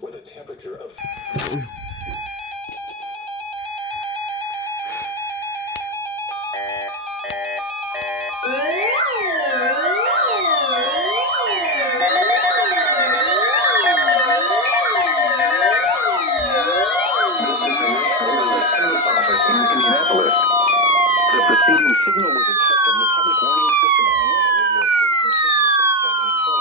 with a temperature of... In Indianapolis. The preceding signal was a test on the public warning system on the radio station KEC74.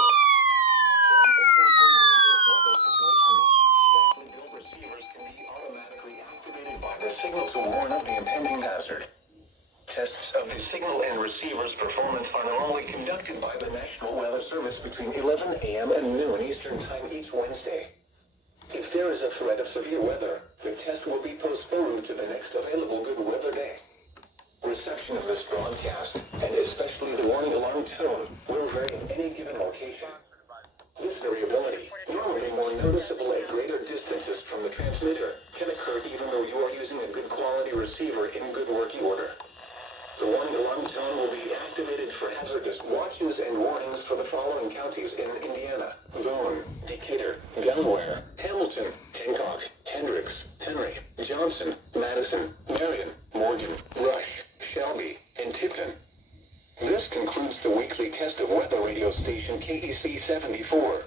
During potentially dangerous weather situations, specially built receivers can be automatically activated by the signal to warn of the impending hazard. Tests of the signal and receiver's performance are normally conducted by the National Weather Service between 11 a.m. and noon Eastern Time each Wednesday. If there is a threat of severe weather, the test will be postponed to the next available good weather day. Reception of this broadcast, and especially the warning alarm tone, will vary in any given location. This variability, normally more noticeable at greater distances from the transmitter, can occur even though you are using a good quality receiver in good working order. The warning alarm tone will be activated for hazardous watches and warnings for the following counties in Indiana: Boone, Decatur, Delaware, Hamilton, Hancock, Hendricks, Henry, Johnson, Madison, Marion, Morgan, Rush, Shelby, and Tipton. This concludes the weekly test of weather radio station KEC74.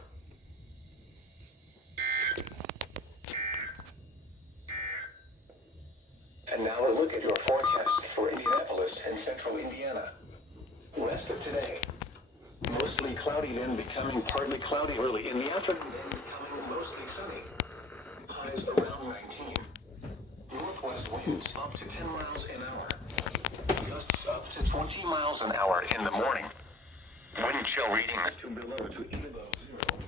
And now a look at your forecast for Indianapolis and central Indiana. Rest of today. Mostly cloudy, then becoming partly cloudy early in the afternoon, then becoming mostly sunny. Highs around 19. Northwest winds up to 10 miles an hour. Gusts up to 20 miles an hour in the morning. Wind chill reading to below to 8 above zero.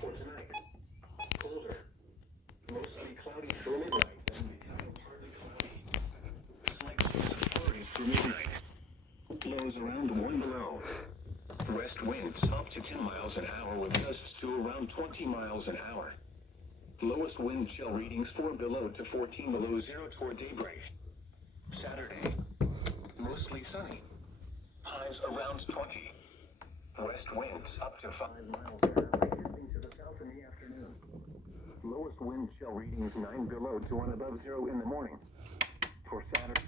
For tonight, colder. Mostly cloudy through midnight, then becoming partly cloudy. Slight chance of flurries through midnight. Lows around 1 below. West winds up to 10 miles an hour with gusts to around 20 miles an hour. Lowest wind chill readings 4 below to 14 below zero toward daybreak. Saturday, mostly sunny. Highs around 20. West winds up to 5 miles an hour, shifting to the south in the afternoon. Lowest wind chill readings 9 below to 1 above zero in the morning. For Saturday.